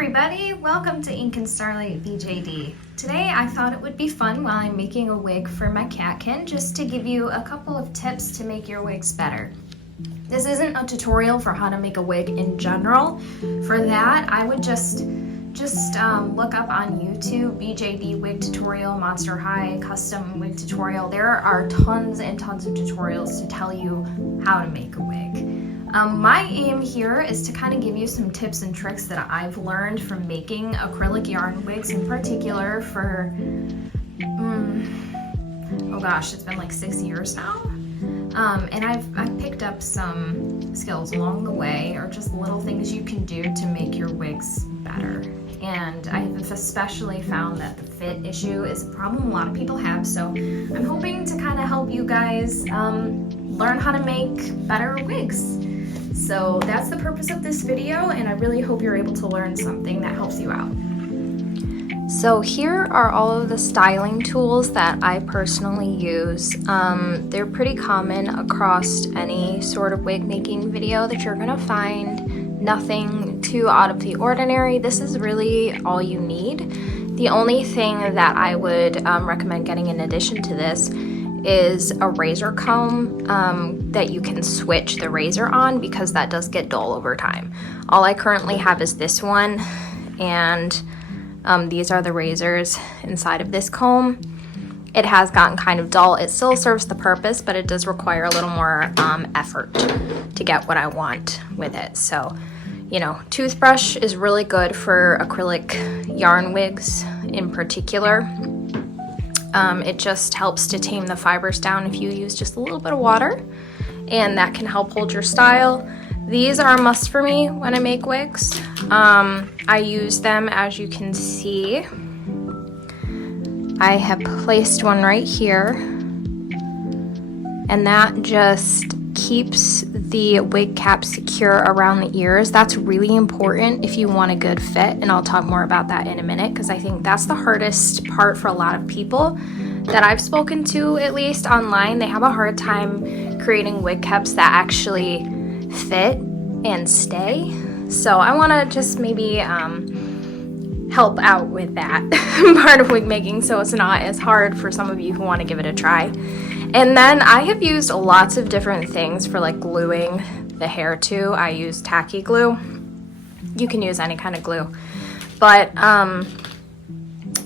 everybody, welcome to Ink and Starlight BJD. Today I thought it would be fun while I'm making a wig for my catkin just to give you a couple of tips to make your wigs better. This isn't a tutorial for how to make a wig in general. For that, I would just look up on YouTube BJD wig tutorial, Monster High custom wig tutorial. There are tons and tons of tutorials to tell you how to make a wig. My aim here is to kind of give you some tips and tricks that I've learned from making acrylic yarn wigs in particular for, oh gosh, it's been like 6 years now. And I've picked up some skills along the way, or just little things you can do to make your wigs better. And I've especially found that the fit issue is a problem a lot of people have, so I'm hoping to kind of help you guys learn how to make better wigs. So that's the purpose of this video, and I really hope you're able to learn something that helps you out. So here are all of the styling tools that I personally use. They're pretty common across any sort of wig making video that you're gonna find. Nothing too out of the ordinary. This is really all you need. The only thing that I would recommend getting in addition to this is a razor comb that you can switch the razor on, because that does get dull over time. All I currently have is this one, and these are the razors inside of this comb. It has gotten kind of dull. It still serves the purpose, but it does require a little more effort to get what I want with it. So, you know, toothbrush is really good for acrylic yarn wigs in particular. It just helps to tame the fibers down if you use just a little bit of water, and that can help hold your style. These are a must for me when I make wigs. I use them, as you can see. I have placed one right here, and that just keeps the wig cap secure around the ears. That's really important if you want a good fit, and I'll talk more about that in a minute, because I think that's the hardest part for a lot of people that I've spoken to, at least online. They have a hard time creating wig caps that actually fit and stay. So I want to just maybe help out with that part of wig making, so it's not as hard for some of you who want to give it a try. And then I have used lots of different things for like gluing the hair to. I use tacky glue. You can use any kind of glue, but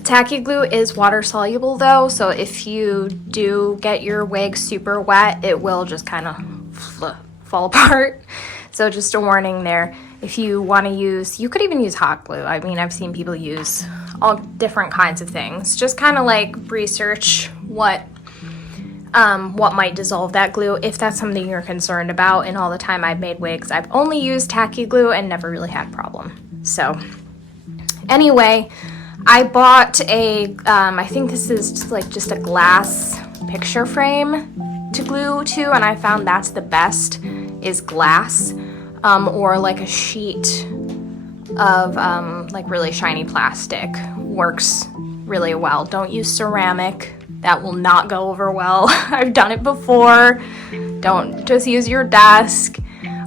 tacky glue is water soluble though, so if you do get your wig super wet, it will just kind of fall apart. So just a warning there. If you want to use, you could even use hot glue. I mean, I've seen people use all different kinds of things. Just kind of like research what might dissolve that glue if that's something you're concerned about. And all the time I've made wigs, I've only used tacky glue and never really had a problem. So anyway, I bought a, I think this is just a glass picture frame to glue to, and I found that's the best, is glass, or like a sheet of like really shiny plastic works really well. Don't use ceramic. That will not go over well. I've done it before. Don't just use your desk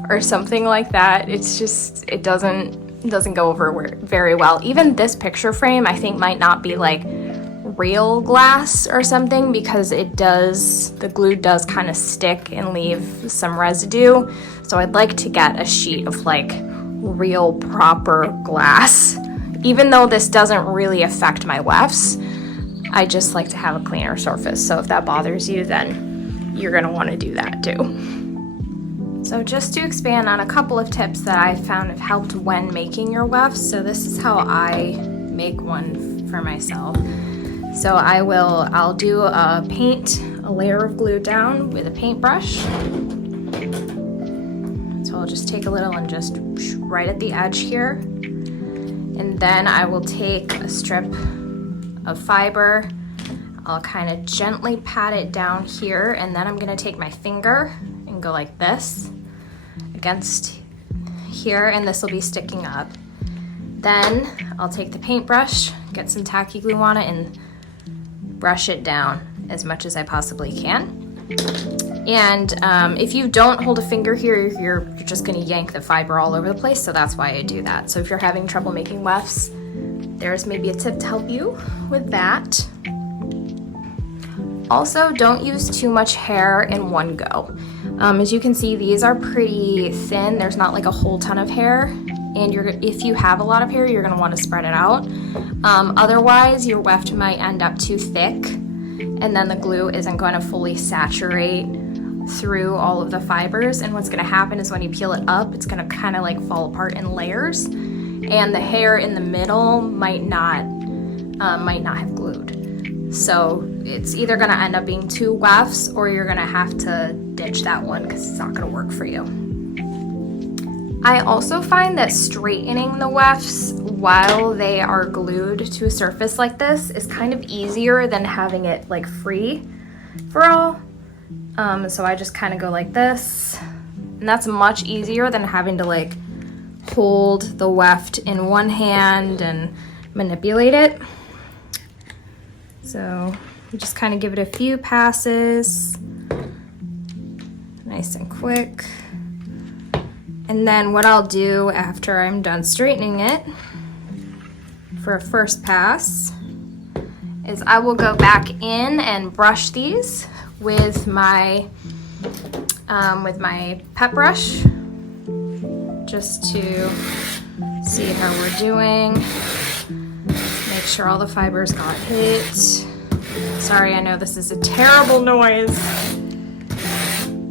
or something like that. It's just, it doesn't go over very well. Even this picture frame I think might not be like real glass or something, because the glue does kind of stick and leave some residue. So I'd like to get a sheet of like real proper glass. Even though this doesn't really affect my wefts, I just like to have a cleaner surface. So if that bothers you, then you're gonna want to do that too. So just to expand on a couple of tips that I found have helped when making your wefts. So this is how I make one for myself. So I'll do a layer of glue down with a paintbrush. So I'll just take a little and just right at the edge here. And then I will take a strip of fiber. I'll kind of gently pat it down here, and then I'm gonna take my finger and go like this against here, and this will be sticking up. Then I'll take the paintbrush, get some tacky glue on it, and brush it down as much as I possibly can. And if you don't hold a finger here, you're just gonna yank the fiber all over the place, so that's why I do that. So if you're having trouble making wefts, there's maybe a tip to help you with that. Also, don't use too much hair in one go. As you can see, these are pretty thin. There's not like a whole ton of hair. And if you have a lot of hair, you're gonna wanna spread it out. Otherwise, your weft might end up too thick, and then the glue isn't gonna fully saturate through all of the fibers. And what's gonna happen is when you peel it up, it's gonna kind of like fall apart in layers, and the hair in the middle might not have glued. So it's either gonna end up being two wefts, or you're gonna have to ditch that one because it's not gonna work for you. I also find that straightening the wefts while they are glued to a surface like this is kind of easier than having it like free for all. So I just kind of go like this, and that's much easier than having to like hold the weft in one hand and manipulate it. So you just kind of give it a few passes, nice and quick. And then what I'll do after I'm done straightening it for a first pass is I will go back in and brush these with my pet brush, just to see how we're doing. Make sure all the fibers got hit. Sorry, I know this is a terrible noise.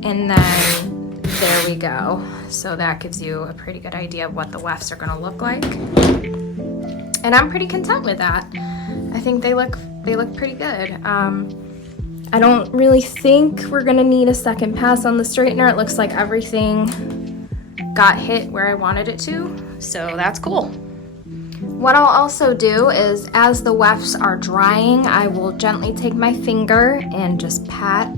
And then there we go. So that gives you a pretty good idea of what the wefts are gonna look like. And I'm pretty content with that. I think they look pretty good. I don't really think we're gonna need a second pass on the straightener. It looks like everything got hit where I wanted it to, so that's cool. What I'll also do is, as the wefts are drying, I will gently take my finger and just pat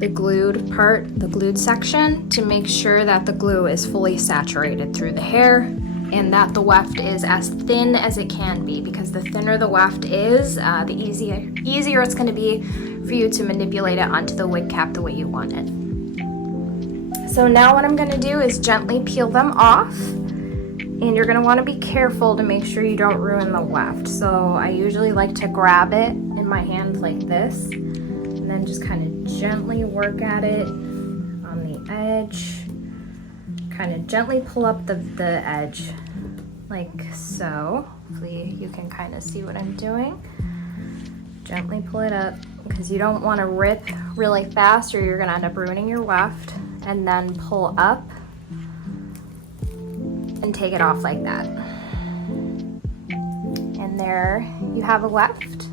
the glued part, the glued section, to make sure that the glue is fully saturated through the hair and that the weft is as thin as it can be, because the thinner the weft is, the easier it's going to be for you to manipulate it onto the wig cap the way you want it. So now what I'm going to do is gently peel them off, and you're going to want to be careful to make sure you don't ruin the weft. So I usually like to grab it in my hand like this, and then just kind of gently work at it on the edge. Kind of gently pull up the edge like so. Hopefully you can kind of see what I'm doing. Gently pull it up, because you don't want to rip really fast or you're going to end up ruining your weft. And then pull up and take it off like that. And there you have a weft.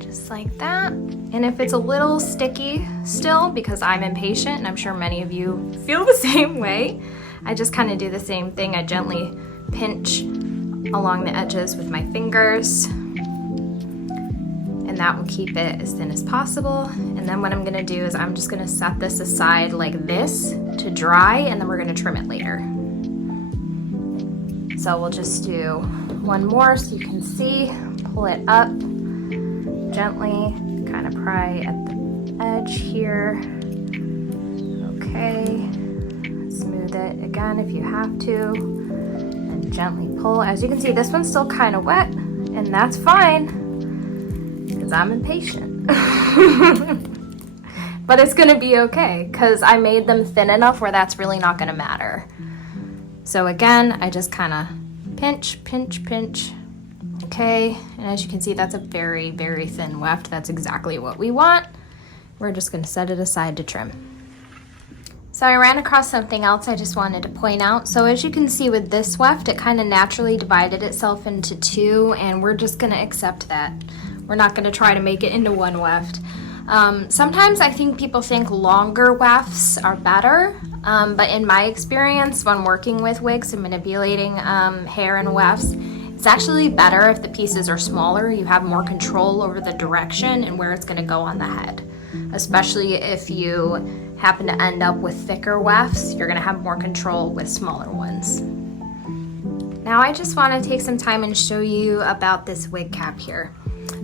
Just like that. And if it's a little sticky still, because I'm impatient and I'm sure many of you feel the same way, I just kind of do the same thing. I gently pinch along the edges with my fingers, and that will keep it as thin as possible. And then what I'm gonna do is I'm just gonna set this aside like this to dry, and then we're gonna trim it later. So we'll just do one more so you can see. Pull it up gently, kind of pry at the edge here. Okay, smooth it again if you have to, and gently pull. As you can see, this one's still kind of wet, and that's fine, because I'm impatient. But it's gonna be okay, because I made them thin enough where that's really not gonna matter. So again, I just kind of pinch, pinch, pinch. Okay, and as you can see, that's a very, very thin weft. That's exactly what we want. We're just gonna set it aside to trim. So I ran across something else I just wanted to point out. So as you can see with this weft, it kind of naturally divided itself into two, and we're just gonna accept that. We're not gonna try to make it into one weft. Sometimes I think people think longer wefts are better, but in my experience when working with wigs and manipulating hair and wefts, it's actually better if the pieces are smaller. You have more control over the direction and where it's gonna go on the head. Especially if you happen to end up with thicker wefts, you're gonna have more control with smaller ones. Now I just wanna take some time and show you about this wig cap here.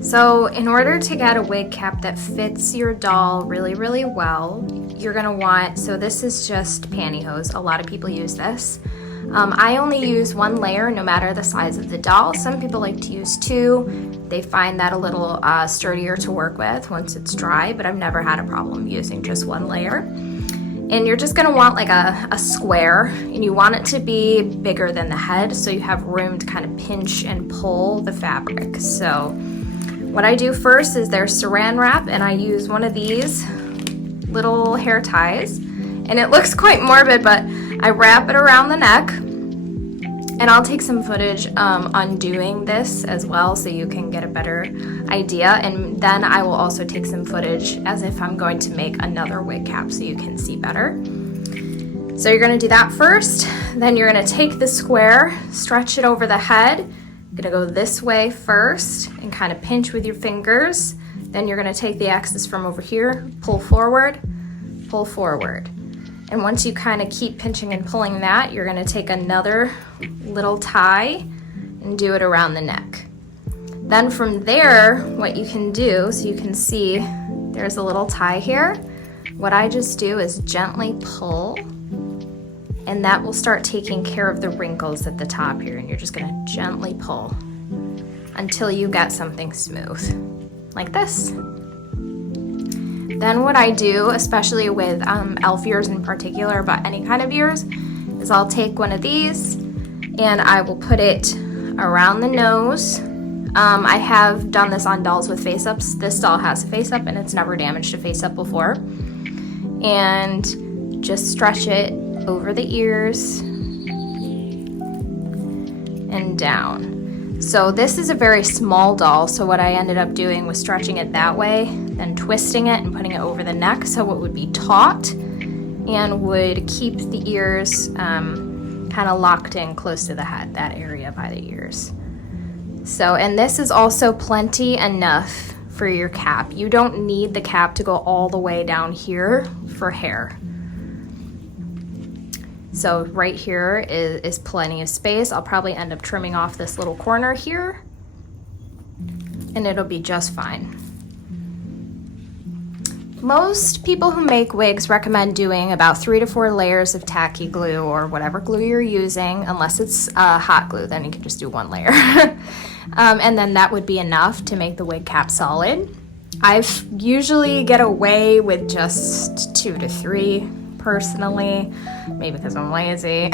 So in order to get a wig cap that fits your doll really, really well, you're gonna want, so this is just pantyhose. A lot of people use this. I only use one layer no matter the size of the doll. Some people like to use two. They find that a little sturdier to work with once it's dry, but I've never had a problem using just one layer. And you're just gonna want like a square, and you want it to be bigger than the head so you have room to kind of pinch and pull the fabric. So what I do first is there's saran wrap, and I use one of these little hair ties, and it looks quite morbid, but I wrap it around the neck, and I'll take some footage undoing this as well so you can get a better idea, and then I will also take some footage as if I'm going to make another wig cap so you can see better. So you're gonna do that first, then you're gonna take the square, stretch it over the head. You're gonna go this way first and kind of pinch with your fingers. Then you're gonna take the axis from over here, pull forward, pull forward. And once you kind of keep pinching and pulling that, you're gonna take another little tie and do it around the neck. Then from there, what you can do, so you can see there's a little tie here. What I just do is gently pull, and that will start taking care of the wrinkles at the top here. And you're just gonna gently pull until you get something smooth, like this. Then what I do, especially with elf ears in particular, but any kind of ears, is I'll take one of these and I will put it around the nose. I have done this on dolls with face-ups. This doll has a face-up and it's never damaged a face-up before. And just stretch it over the ears and down. So this is a very small doll, so what I ended up doing was stretching it that way, then twisting it and putting it over the neck so it would be taut and would keep the ears kind of locked in close to the head, that area by the ears. So, and this is also plenty enough for your cap. You don't need the cap to go all the way down here for hair. So right here is plenty of space. I'll probably end up trimming off this little corner here, and it'll be just fine. Most people who make wigs recommend doing about 3 to 4 layers of tacky glue or whatever glue you're using, unless it's hot glue, then you can just do 1 layer. And then that would be enough to make the wig cap solid. I've usually get away with just 2 to 3 personally, maybe because I'm lazy.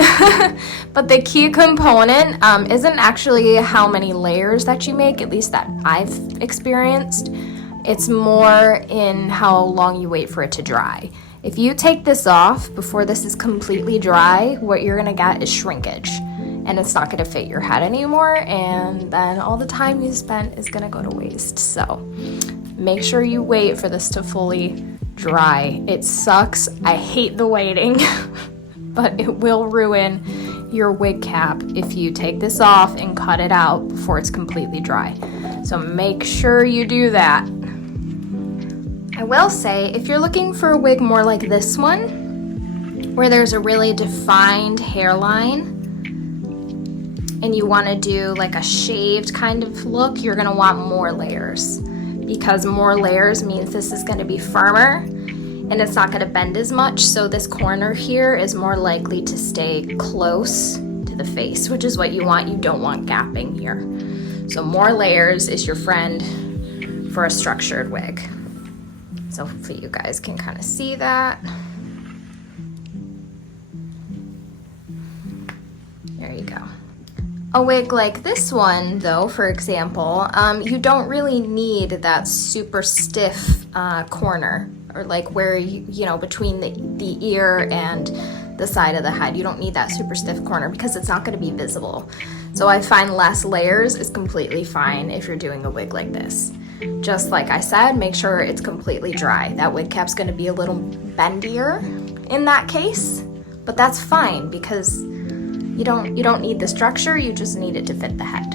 But the key component isn't actually how many layers that you make, at least that I've experienced. It's more in how long you wait for it to dry. If you take this off before this is completely dry, what you're gonna get is shrinkage, and it's not gonna fit your head anymore, and then all the time you spent is gonna go to waste. So make sure you wait for this to fully dry. It sucks. I hate the waiting, but it will ruin your wig cap if you take this off and cut it out before it's completely dry. So make sure you do that. I will say, if you're looking for a wig more like this one, where there's a really defined hairline, and you want to do like a shaved kind of look, you're going to want more layers. Because more layers means this is going to be firmer and it's not going to bend as much, so this corner here is more likely to stay close to the face, which is what you want. You don't want gapping here. So more layers is your friend for a structured wig. So hopefully you guys can kind of see that. There you go. A wig like this one, though, for example, you don't really need that super stiff corner, or like where you know, between the ear and the side of the head. You don't need that super stiff corner because it's not going to be visible. So I find less layers is completely fine if you're doing a wig like this. Just like I said, make sure it's completely dry. That wig cap's going to be a little bendier in that case, but that's fine because you don't need the structure, you just need it to fit the head.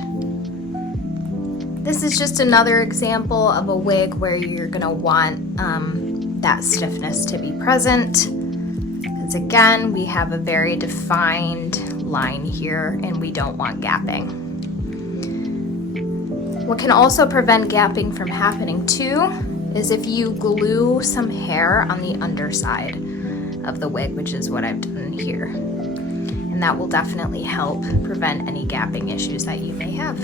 This is just another example of a wig where you're gonna want that stiffness to be present. Because again, we have a very defined line here and we don't want gapping. What can also prevent gapping from happening too is if you glue some hair on the underside of the wig, which is what I've done here. And that will definitely help prevent any gapping issues that you may have.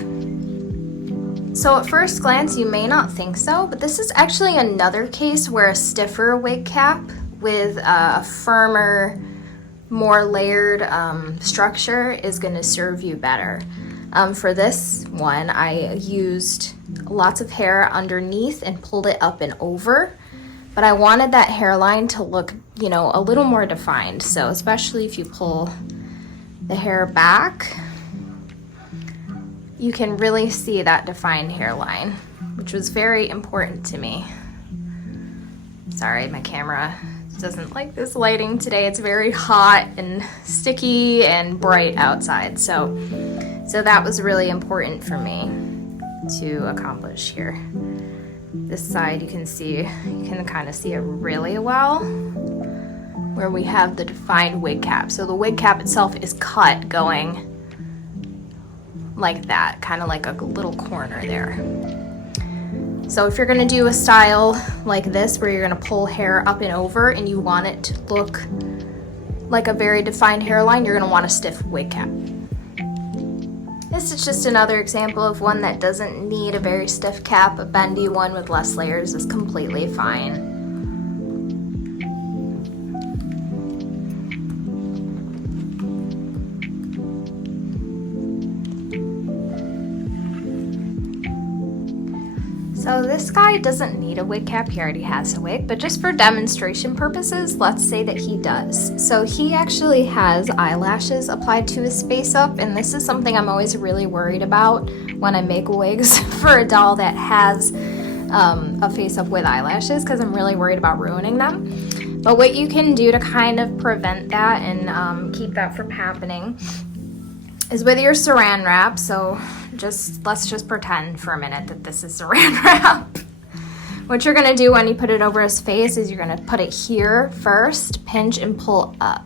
So at first glance, you may not think so, but this is actually another case where a stiffer wig cap with a firmer, more layered structure is going to serve you better. For this one, I used lots of hair underneath and pulled it up and over, but I wanted that hairline to look, you know, a little more defined. So especially if you pull the hair back, you can really see that defined hairline, which was very important to me. Sorry, my camera doesn't like this lighting today. It's very hot and sticky and bright outside. So that was really important for me to accomplish here. This side you can kind of see it really well, where we have the defined wig cap. So the wig cap itself is cut going like that, kind of like a little corner there. So if you're gonna do a style like this where you're gonna pull hair up and over and you want it to look like a very defined hairline, you're gonna want a stiff wig cap. This is just another example of one that doesn't need a very stiff cap. A bendy one with less layers is completely fine. So this guy doesn't need a wig cap, he already has a wig, but just for demonstration purposes, let's say that he does. So he actually has eyelashes applied to his face up, and this is something I'm always really worried about when I make wigs for a doll that has a face up with eyelashes, because I'm really worried about ruining them. But what you can do to kind of prevent that and keep that from happening is with your saran wrap. So let's just pretend for a minute that this is saran wrap. What you're gonna do when you put it over his face is you're gonna put it here first, pinch and pull up.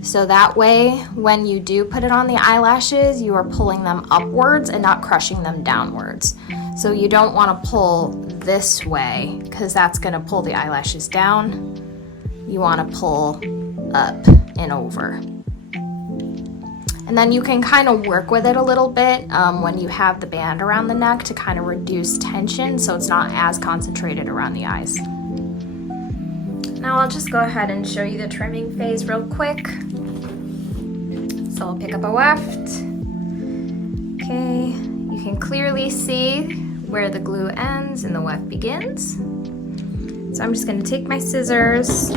So that way, when you do put it on the eyelashes, you are pulling them upwards and not crushing them downwards. So you don't wanna pull this way, because that's gonna pull the eyelashes down. You wanna pull up and over. And then you can kind of work with it a little bit when you have the band around the neck to kind of reduce tension so it's not as concentrated around the eyes. Now I'll just go ahead and show you the trimming phase real quick. So I'll pick up a weft. Okay, you can clearly see where the glue ends and the weft begins. So I'm just going to take my scissors.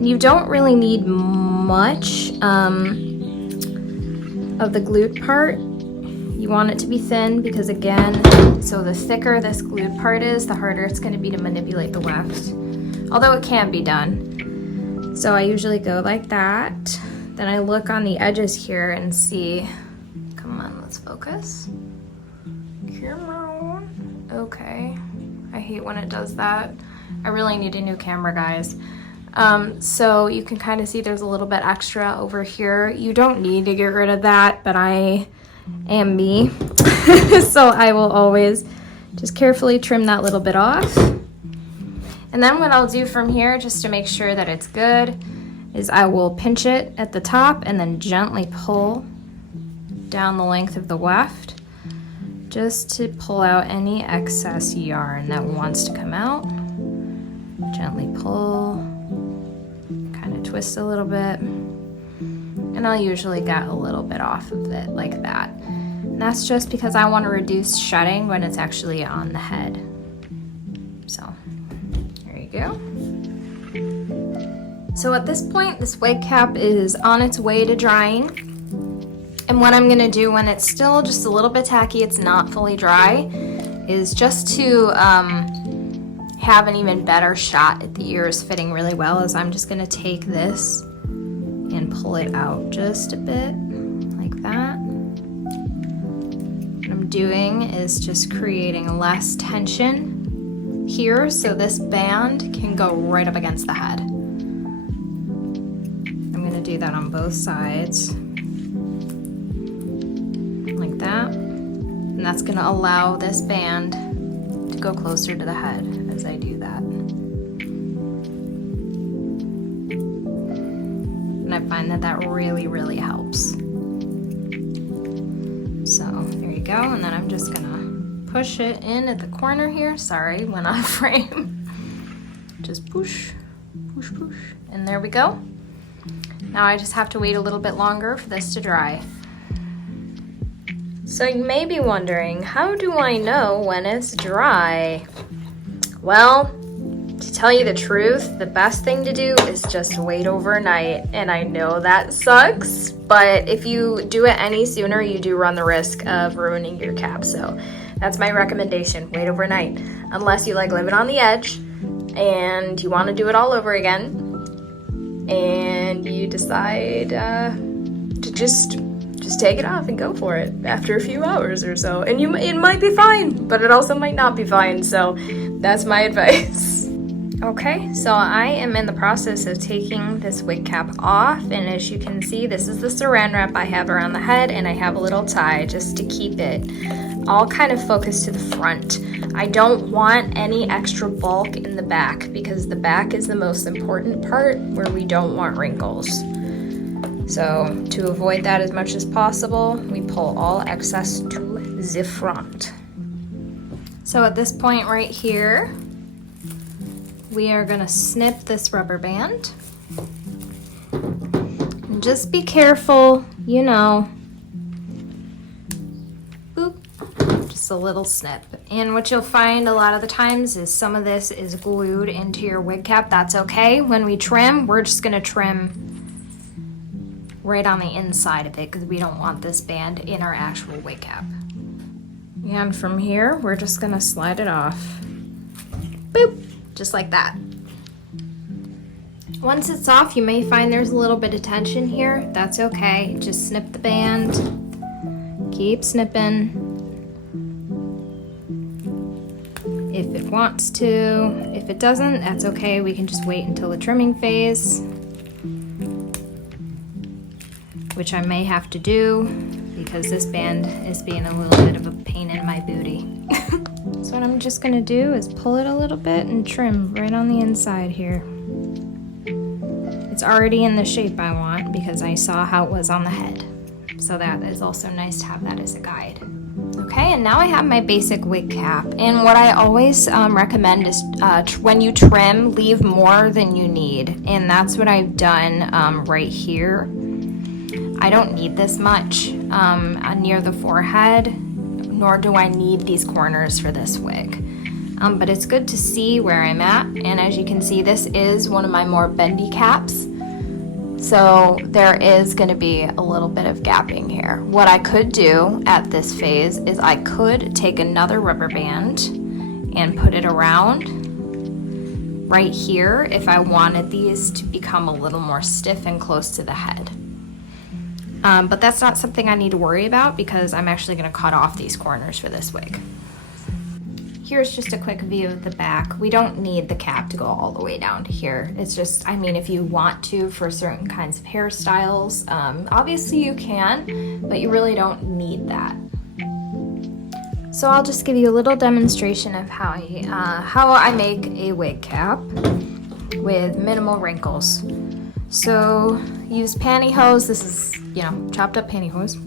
You don't really need much of the glued part. You want it to be thin because, again, so the thicker this glued part is, the harder it's going to be to manipulate the weft, although it can be done. So I usually go like that. Then I look on the edges here and see, come on, let's focus. Camera on. Okay, I hate when it does that. I really need a new camera, guys. So you can kind of see there's a little bit extra over here. You don't need to get rid of that, but I am me. So I will always just carefully trim that little bit off. And then what I'll do from here, just to make sure that it's good, is I will pinch it at the top and then gently pull down the length of the weft, just to pull out any excess yarn that wants to come out. Gently pull. Twist a little bit, and I'll usually get a little bit off of it like that. And that's just because I want to reduce shedding when it's actually on the head. So there you go. So at this point, this wig cap is on its way to drying. And what I'm gonna do when it's still just a little bit tacky, it's not fully dry, is just to have an even better shot at the ears fitting really well, is I'm just gonna take this and pull it out just a bit like that. What I'm doing is just creating less tension here so this band can go right up against the head. I'm gonna do that on both sides like that. And And that's gonna allow this band to go closer to the head as I do that. And I find that that really, really helps. So there you go, and then I'm just gonna push it in at the corner here. Sorry, went out of frame. Just push, push, push, and there we go. Now I just have to wait a little bit longer for this to dry. So you may be wondering, how do I know when it's dry? Well, to tell you the truth, the best thing to do is just wait overnight. And I know that sucks, but if you do it any sooner, you do run the risk of ruining your cap. So that's my recommendation, wait overnight. Unless you like living on the edge and you want to do it all over again and you decide to just take it off and go for it after a few hours or so. And it might be fine, but it also might not be fine. So that's my advice. Okay, so I am in the process of taking this wig cap off, and as you can see, this is the saran wrap I have around the head, and I have a little tie just to keep it all kind of focused to the front. I don't want any extra bulk in the back because the back is the most important part where we don't want wrinkles. So to avoid that as much as possible, we pull all excess to the front. So at this point right here, we are gonna snip this rubber band. And just be careful, you know. Boop, just a little snip. And what you'll find a lot of the times is some of this is glued into your wig cap. That's okay. When we trim, we're just gonna trim right on the inside of it because we don't want this band in our actual wig cap. And from here, we're just gonna slide it off. Boop. Just like that. Once it's off, you may find there's a little bit of tension here. That's okay. Just snip the band. Keep snipping. If it wants to. If it doesn't, that's okay. We can just wait until the trimming phase, which I may have to do because this band is being a little bit of a pain in my booty. So what I'm just gonna do is pull it a little bit and trim right on the inside here. It's already in the shape I want because I saw how it was on the head. So that is also nice to have that as a guide. Okay, and now I have my basic wig cap. And what I always recommend is when you trim, leave more than you need. And that's what I've done right here. I don't need this much near the forehead, nor do I need these corners for this wig. But it's good to see where I'm at, and as you can see, this is one of my more bendy caps, so there is going to be a little bit of gapping here. What I could do at this phase is I could take another rubber band and put it around right here if I wanted these to become a little more stiff and close to the head. But that's not something I need to worry about because I'm actually going to cut off these corners for this wig. Here's just a quick view of the back. We don't need the cap to go all the way down to here. It's just, I mean, if you want to for certain kinds of hairstyles, obviously you can, but you really don't need that. So I'll just give you a little demonstration of how I make a wig cap with minimal wrinkles. So use pantyhose. This is, chopped up pantyhose.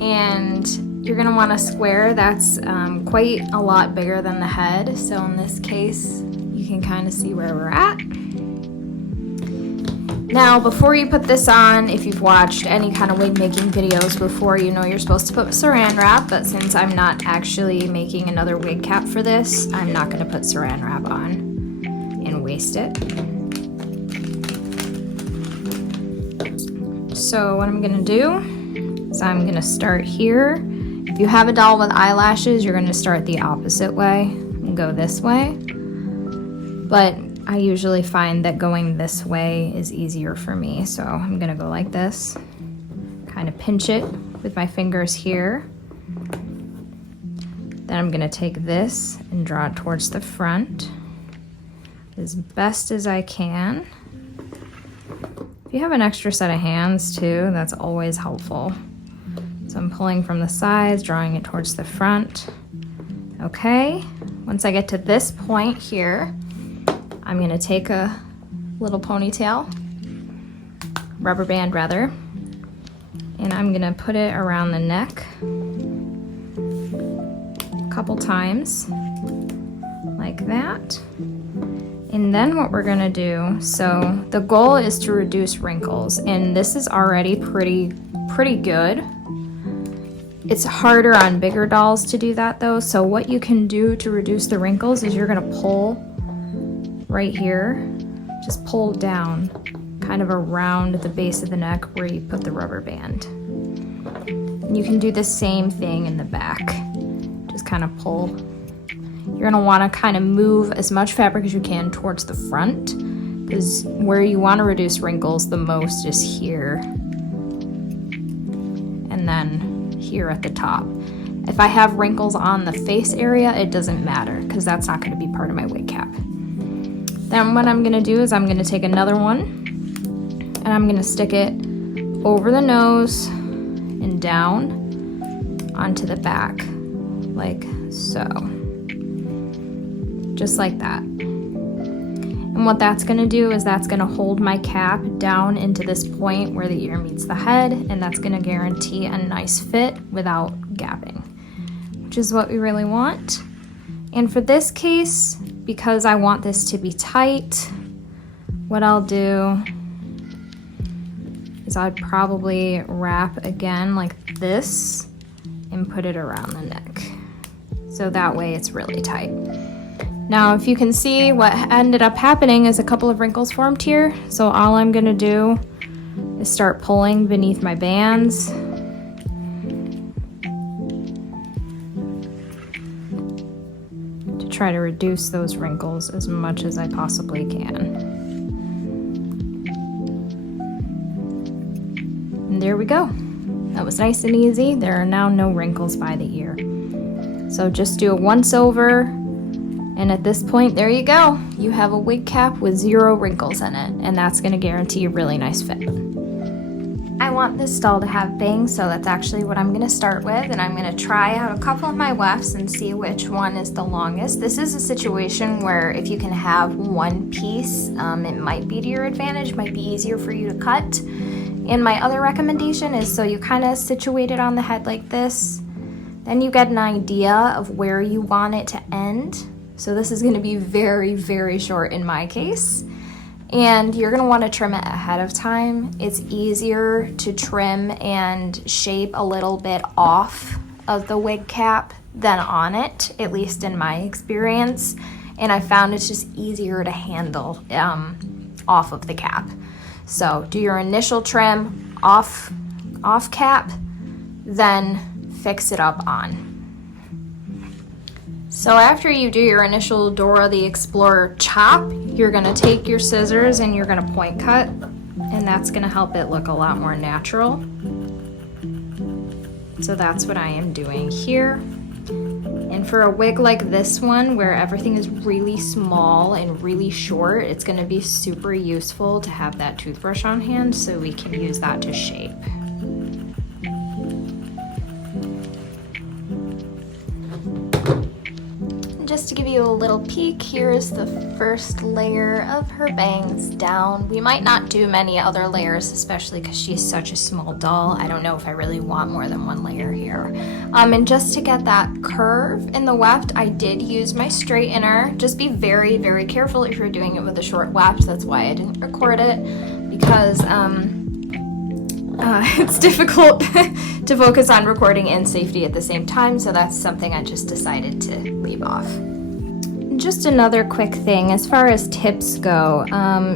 And you're gonna want a square that's quite a lot bigger than the head. So in this case, you can kind of see where we're at. Now, before you put this on, if you've watched any kind of wig making videos before, you know you're supposed to put saran wrap, but since I'm not actually making another wig cap for this, I'm not gonna put saran wrap on and waste it. So what I'm gonna do is I'm gonna start here. If you have a doll with eyelashes, you're gonna start the opposite way and go this way. But I usually find that going this way is easier for me. So I'm gonna go like this, kind of pinch it with my fingers here. Then I'm gonna take this and draw it towards the front as best as I can. If you have an extra set of hands too, that's always helpful. So I'm pulling from the sides, drawing it towards the front. Okay, once I get to this point here, I'm gonna take a little ponytail, rubber band rather, and I'm gonna put it around the neck a couple times, like that. And then what we're gonna do, so the goal is to reduce wrinkles, and this is already pretty good. It's harder on bigger dolls to do that though, so what you can do to reduce the wrinkles is you're gonna pull right here, just pull down kind of around the base of the neck where you put the rubber band. And you can do the same thing in the back, just kind of pull. You're gonna wanna kind of move as much fabric as you can towards the front, because where you wanna reduce wrinkles the most is here, and then here at the top. If I have wrinkles on the face area, it doesn't matter because that's not going to be part of my wig cap. Then what I'm going to do is I'm going to take another one and I'm going to stick it over the nose and down onto the back like so. Just like that. And what that's going to do is that's going to hold my cap down into this point where the ear meets the head, and that's going to guarantee a nice fit without gapping, which is what we really want. And for this case, because I want this to be tight, what I'll do is I'd probably wrap again like this and put it around the neck. So that way it's really tight. Now, if you can see, what ended up happening is a couple of wrinkles formed here. So all I'm gonna do is start pulling beneath my bands. To try to reduce those wrinkles as much as I possibly can. And there we go. That was nice and easy. There are now no wrinkles by the ear. So just do a once over. And at this point, there you go. You have a wig cap with 0 wrinkles in it, and that's gonna guarantee a really nice fit. I want this doll to have bangs, so that's actually what I'm gonna start with, and I'm gonna try out a couple of my wefts and see which one is the longest. This is a situation where if you can have one piece, it might be to your advantage, might be easier for you to cut. And my other recommendation is so you kind of situate it on the head like this, then you get an idea of where you want it to end. So this is going to be very, very short in my case. And you're going to want to trim it ahead of time. It's easier to trim and shape a little bit off of the wig cap than on it, at least in my experience. And I found it's just easier to handle off of the cap. So do your initial trim off cap, then fix it up on. So after you do your initial Dora the Explorer chop, you're gonna take your scissors and you're gonna point cut, and that's gonna help it look a lot more natural. So that's what I am doing here. And for a wig like this one, where everything is really small and really short, it's gonna be super useful to have that toothbrush on hand so we can use that to shape. Just to give you a little peek, here is the first layer of her bangs down. We might not do many other layers, especially because she's such a small doll. I don't know if I really want more than one layer here. And just to get that curve in the weft, I did use my straightener. Just be very, very careful if you're doing it with a short weft. That's why I didn't record it, because it's difficult to focus on recording and safety at the same time, so that's something I just decided to leave off. Just another quick thing, as far as tips go,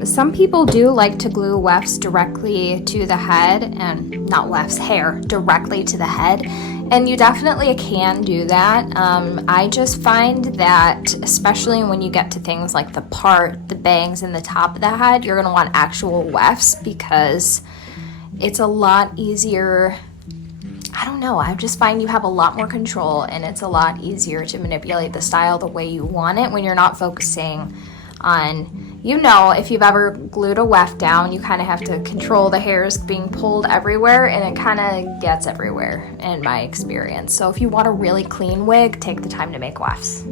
some people do like to glue wefts directly to the head, and not wefts, hair, directly to the head, and you definitely can do that. I just find that, especially when you get to things like the bangs and the top of the head, you're gonna want actual wefts because it's a lot easier. I don't know, I just find you have a lot more control and it's a lot easier to manipulate the style the way you want it when you're not focusing on, you know, if you've ever glued a weft down, you kind of have to control the hairs being pulled everywhere, and it kind of gets everywhere in my experience. So if you want a really clean wig, take the time to make wefts.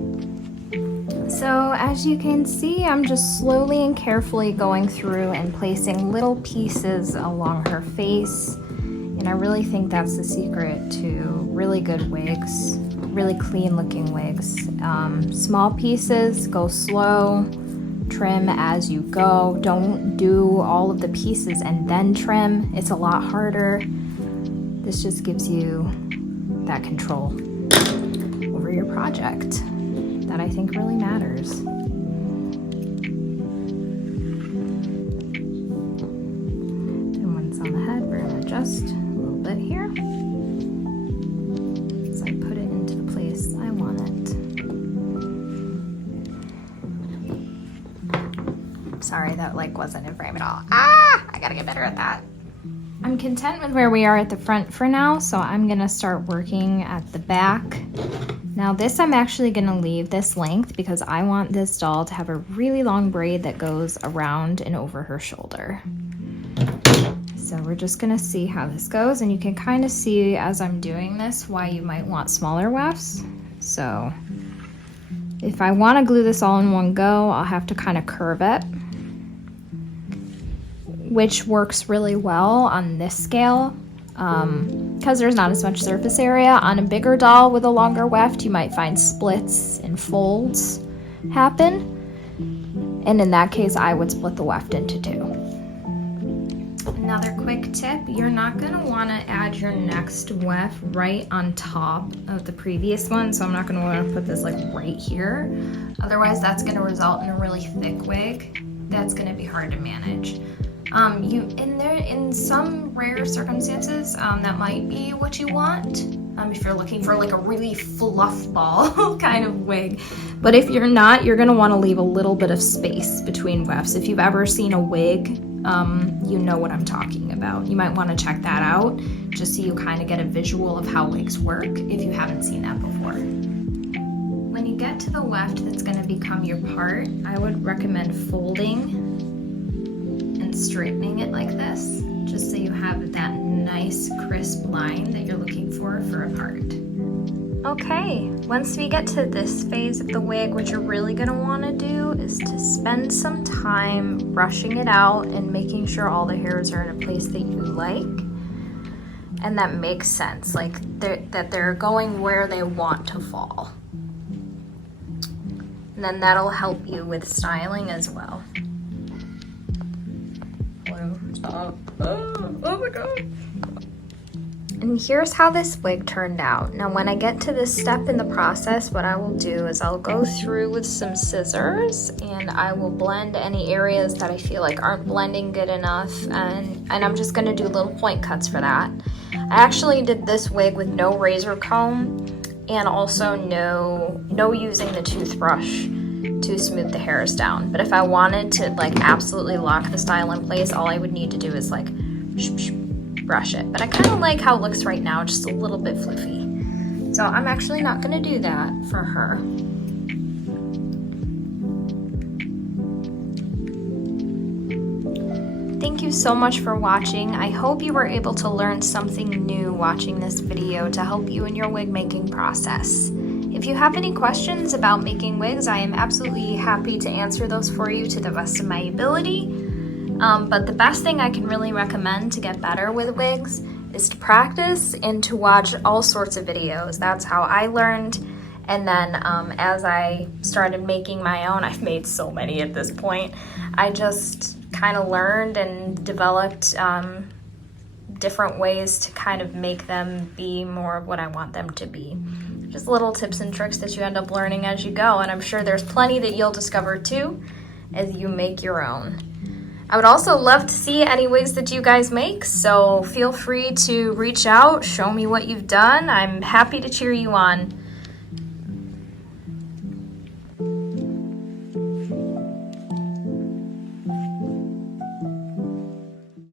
So as you can see, I'm just slowly and carefully going through and placing little pieces along her face. And I really think that's the secret to really good wigs, really clean looking wigs. Small pieces, go slow, trim as you go. Don't do all of the pieces and then trim. It's a lot harder. This just gives you that control over your project that I think really matters. And once on the head, we're gonna adjust a little bit here. So I put it into the place I want it. Sorry, that like wasn't in frame at all. I gotta get better at that. I'm content with where we are at the front for now, so I'm gonna start working at the back. Now this I'm actually gonna leave this length because I want this doll to have a really long braid that goes around and over her shoulder. So we're just gonna see how this goes, and you can kind of see as I'm doing this why you might want smaller wefts. So if I wanna glue this all in one go, I'll have to kind of curve it, which works really well on this scale. Because there's not as much surface area. On a bigger doll with a longer weft, you might find splits and folds happen. And in that case, I would split the weft into two. Another quick tip, you're not gonna wanna add your next weft right on top of the previous one. So I'm not gonna wanna put this like right here. Otherwise, that's gonna result in a really thick wig. That's gonna be hard to manage. In some rare circumstances, that might be what you want. If you're looking for like a really fluff ball kind of wig. But if you're not, you're gonna wanna leave a little bit of space between wefts. If you've ever seen a wig, you know what I'm talking about. You might wanna check that out, just so you kind of get a visual of how wigs work if you haven't seen that before. When you get to the weft that's gonna become your part, I would recommend folding and straightening it like this, just so you have that nice crisp line that you're looking for a part. Okay, once we get to this phase of the wig, what you're really gonna wanna do is to spend some time brushing it out and making sure all the hairs are in a place that you like and that makes sense, like that they're going where they want to fall. And then that'll help you with styling as well. Oh my god. And here's how this wig turned out. Now when I get to this step in the process, what I will do is I'll go through with some scissors and I will blend any areas that I feel like aren't blending good enough, and I'm just gonna do little point cuts for that. I actually did this wig with no razor comb and also no using the toothbrush to smooth the hairs down. But if I wanted to like absolutely lock the style in place, all I would need to do is like brush it. But I kind of like how it looks right now, just a little bit fluffy. So I'm actually not gonna do that for her. Thank you so much for watching. I hope you were able to learn something new watching this video to help you in your wig making process. If you have any questions about making wigs, I am absolutely happy to answer those for you to the best of my ability. But the best thing I can really recommend to get better with wigs is to practice and to watch all sorts of videos. That's how I learned. And then as I started making my own, I've made so many at this point, I just kind of learned and developed different ways to kind of make them be more of what I want them to be. Just little tips and tricks that you end up learning as you go, and I'm sure there's plenty that you'll discover too as you make your own. I would also love to see any wigs that you guys make, so feel free to reach out, show me what you've done. I'm happy to cheer you on.